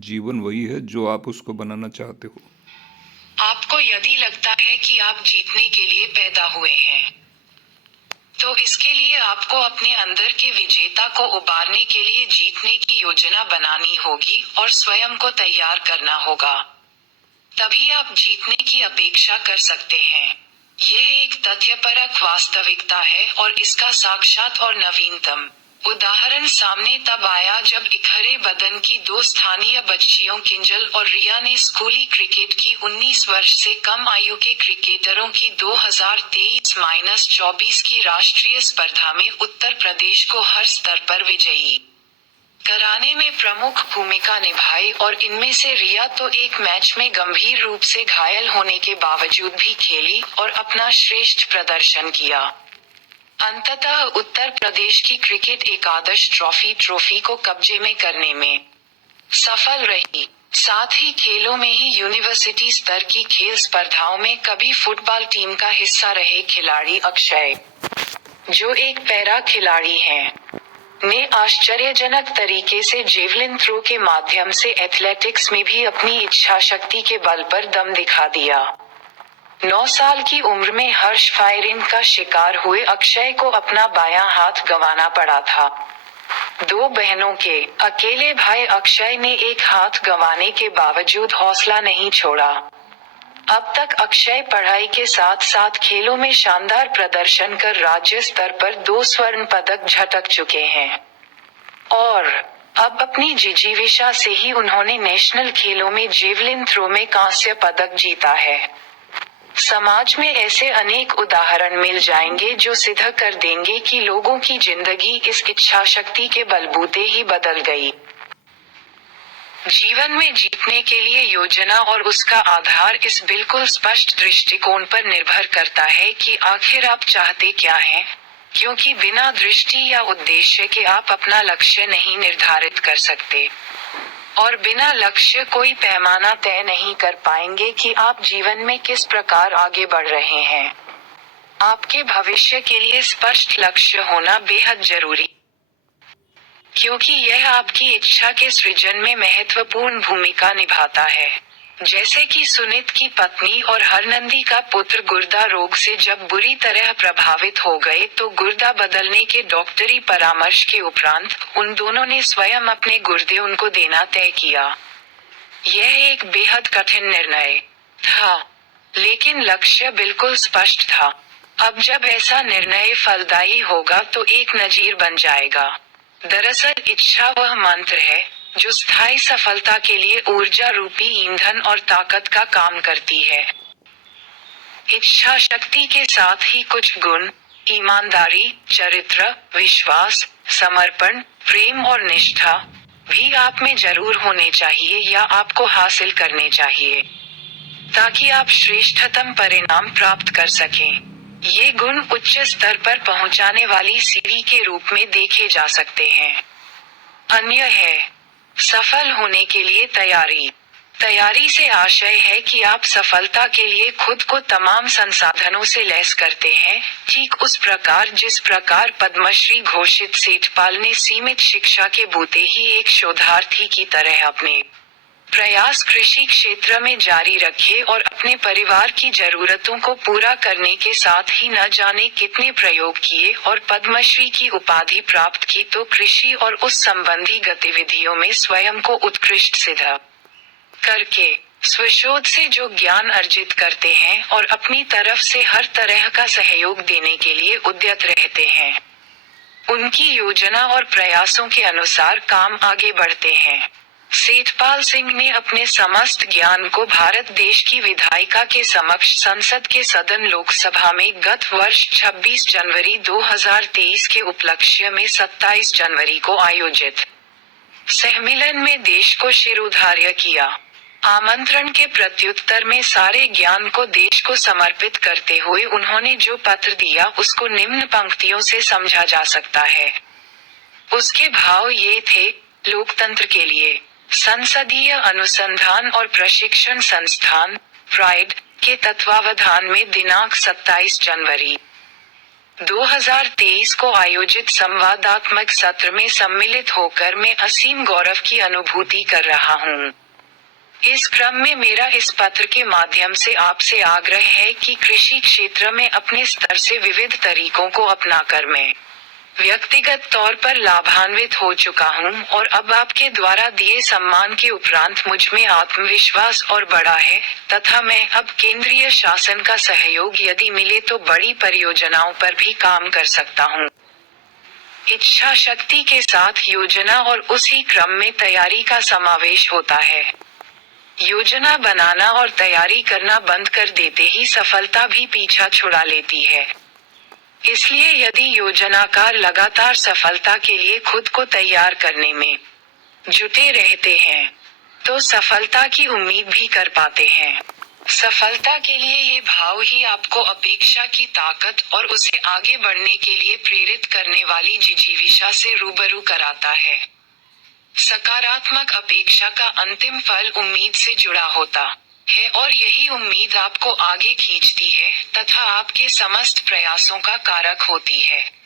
जीवन वही है जो आप उसको बनाना चाहते हो। आपको यदि लगता है कि आप जीतने के लिए पैदा हुए हैं, तो इसके लिए आपको अपने अंदर के विजेता को उबारने के लिए जीतने की योजना बनानी होगी और स्वयं को तैयार करना होगा। तभी आप जीतने की अपेक्षा कर सकते हैं। यह एक तथ्यपरक वास्तविकता है और इसका साक्षात और नवीनतम उदाहरण सामने तब आया जब इकहरे बदन की दो स्थानीय बच्चियों किंजल और रिया ने स्कूली क्रिकेट की 19 वर्ष से कम आयु के क्रिकेटरों की 2023-24 की राष्ट्रीय स्पर्धा में उत्तर प्रदेश को हर स्तर पर विजयी कराने में प्रमुख भूमिका निभाई और इनमें से रिया तो एक मैच में गंभीर रूप से घायल होने के बावजूद भी खेली और अपना श्रेष्ठ प्रदर्शन किया। अंततः उत्तर प्रदेश की क्रिकेट एकादश ट्रॉफी को कब्जे में करने में सफल रही। साथ ही खेलों में ही यूनिवर्सिटी स्तर की खेल स्पर्धाओं में कभी फुटबॉल टीम का हिस्सा रहे खिलाड़ी अक्षय, जो एक पैरा खिलाड़ी हैं, ने आश्चर्यजनक तरीके से जेवलिन थ्रो के माध्यम से एथलेटिक्स में भी अपनी इच्छा शक्ति के बल पर दम दिखा दिया। 9 साल की उम्र में हर्ष फायरिंग का शिकार हुए अक्षय को अपना बायां हाथ गंवाना पड़ा था। 2 बहनों के अकेले भाई अक्षय ने एक हाथ गंवाने के बावजूद हौसला नहीं छोड़ा। अब तक अक्षय पढ़ाई के साथ साथ खेलों में शानदार प्रदर्शन कर राज्य स्तर पर 2 स्वर्ण पदक झटक चुके हैं और अब अपनी जिजीविषा से ही उन्होंने नेशनल खेलों में जेवलिन थ्रो में कांस्य पदक जीता है। समाज में ऐसे अनेक उदाहरण मिल जाएंगे जो सिद्ध कर देंगे कि लोगों की जिंदगी इस इच्छा शक्ति के बलबूते ही बदल गई। जीवन में जीतने के लिए योजना और उसका आधार इस बिल्कुल स्पष्ट दृष्टिकोण पर निर्भर करता है कि आखिर आप चाहते क्या हैं, क्योंकि बिना दृष्टि या उद्देश्य के आप अपना लक्ष्य नहीं निर्धारित कर सकते और बिना लक्ष्य कोई पैमाना तय नहीं कर पाएंगे कि आप जीवन में किस प्रकार आगे बढ़ रहे हैं। आपके भविष्य के लिए स्पष्ट लक्ष्य होना बेहद जरूरी, क्योंकि यह आपकी इच्छा के सृजन में महत्वपूर्ण भूमिका निभाता है। जैसे कि सुनीत की पत्नी और हरनंदी का पुत्र गुर्दा रोग से जब बुरी तरह प्रभावित हो गए तो गुर्दा बदलने के डॉक्टरी परामर्श के उपरांत उन दोनों ने स्वयं अपने गुर्दे उनको देना तय किया। यह एक बेहद कठिन निर्णय था, लेकिन लक्ष्य बिल्कुल स्पष्ट था। अब जब ऐसा निर्णय फलदायी होगा तो एक नजीर बन जाएगा। दरअसल इच्छा वह मंत्र है जो स्थायी सफलता के लिए ऊर्जा रूपी ईंधन और ताकत का काम करती है। इच्छा शक्ति के साथ ही कुछ गुण, ईमानदारी, चरित्र, विश्वास, समर्पण, प्रेम और निष्ठा भी आप में जरूर होने चाहिए या आपको हासिल करने चाहिए, ताकि आप श्रेष्ठतम परिणाम प्राप्त कर सकें। ये गुण उच्च स्तर पर पहुंचाने वाली सीढ़ी के रूप में देखे जा सकते हैं। अन्य है सफल होने के लिए तैयारी। तैयारी से आशय है कि आप सफलता के लिए खुद को तमाम संसाधनों से लैस करते हैं, ठीक उस प्रकार जिस प्रकार पद्मश्री घोषित सेठपाल ने सीमित शिक्षा के बूते ही एक शोधार्थी की तरह अपने प्रयास कृषि क्षेत्र में जारी रखे और अपने परिवार की जरूरतों को पूरा करने के साथ ही न जाने कितने प्रयोग किए और पद्मश्री की उपाधि प्राप्त की, तो कृषि और उस संबंधी गतिविधियों में स्वयं को उत्कृष्ट सिद्ध करके स्वशोध से जो ज्ञान अर्जित करते हैं और अपनी तरफ से हर तरह का सहयोग देने के लिए उद्यत रहते हैं। उनकी योजना और प्रयासों के अनुसार काम आगे बढ़ते हैं। सेठपाल सिंह ने अपने समस्त ज्ञान को भारत देश की विधायिका के समक्ष संसद के सदन लोकसभा में गत वर्ष 26 जनवरी 2023 के उपलक्ष्य में 27 जनवरी को आयोजित सम्मेलन में देश को शिरोधार्य किया। आमंत्रण के प्रत्युत्तर में सारे ज्ञान को देश को समर्पित करते हुए उन्होंने जो पत्र दिया उसको निम्न पंक्तियों से समझा जा सकता है। उसके भाव ये थे: लोकतंत्र के लिए संसदीय अनुसंधान और प्रशिक्षण संस्थान प्राइड के तत्वावधान में दिनांक 27 जनवरी 2023 को आयोजित संवादात्मक सत्र में सम्मिलित होकर मैं असीम गौरव की अनुभूति कर रहा हूँ। इस क्रम में मेरा इस पत्र के माध्यम से आपसे आग्रह है कि कृषि क्षेत्र में अपने स्तर से विविध तरीकों को अपनाकर मैं व्यक्तिगत तौर पर लाभान्वित हो चुका हूं और अब आपके द्वारा दिए सम्मान के उपरांत मुझ में आत्मविश्वास और बढ़ा है तथा मैं अब केंद्रीय शासन का सहयोग यदि मिले तो बड़ी परियोजनाओं पर भी काम कर सकता हूं। इच्छा शक्ति के साथ योजना और उसी क्रम में तैयारी का समावेश होता है। योजना बनाना और तैयारी करना बंद कर देते ही सफलता भी पीछा छुड़ा लेती है। इसलिए यदि योजनाकार लगातार सफलता के लिए खुद को तैयार करने में जुटे रहते हैं, तो सफलता की उम्मीद भी कर पाते हैं। सफलता के लिए ये भाव ही आपको अपेक्षा की ताकत और उसे आगे बढ़ने के लिए प्रेरित करने वाली जिजीविषा से रूबरू कराता है। सकारात्मक अपेक्षा का अंतिम फल उम्मीद से जुड़ा होता है और यही उम्मीद आपको आगे खींचती है तथा आपके समस्त प्रयासों का कारक होती है।